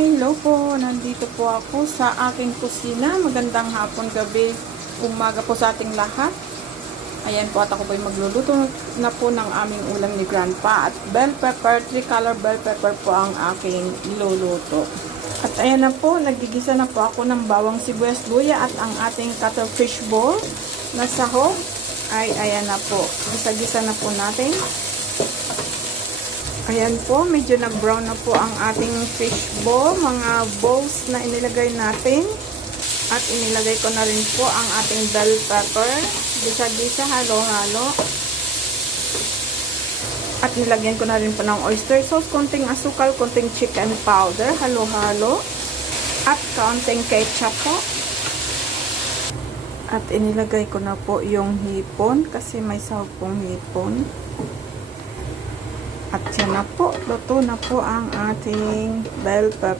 Hello po, nandito po ako sa aking kusina. Magandang hapon, gabi, umaga po sa ating lahat. Ayan po, at ako po ay magluluto na po ng aming ulam ni Grandpa. At bell pepper, 3-color bell pepper po ang aking iluluto. At ayan na po, nagigisa na po ako ng bawang sibuyas luya at ang ating cuttlefish ball na sahog ay ayan na po. Gisa-gisa na po natin. Ayan po, medyo nag-brown na po ang ating fish ball, mga balls na inilagay natin. At inilagay ko na rin po ang ating bell pepper. Gisa-gisa, halo-halo. At nilagyan ko na rin po ng oyster sauce, konting asukal, konting chicken powder, halo-halo. At konting ketchup po. At inilagay ko na po yung hipon kasi may sahog pong hipon. At yan na po, luto na po ang ating bell pepper.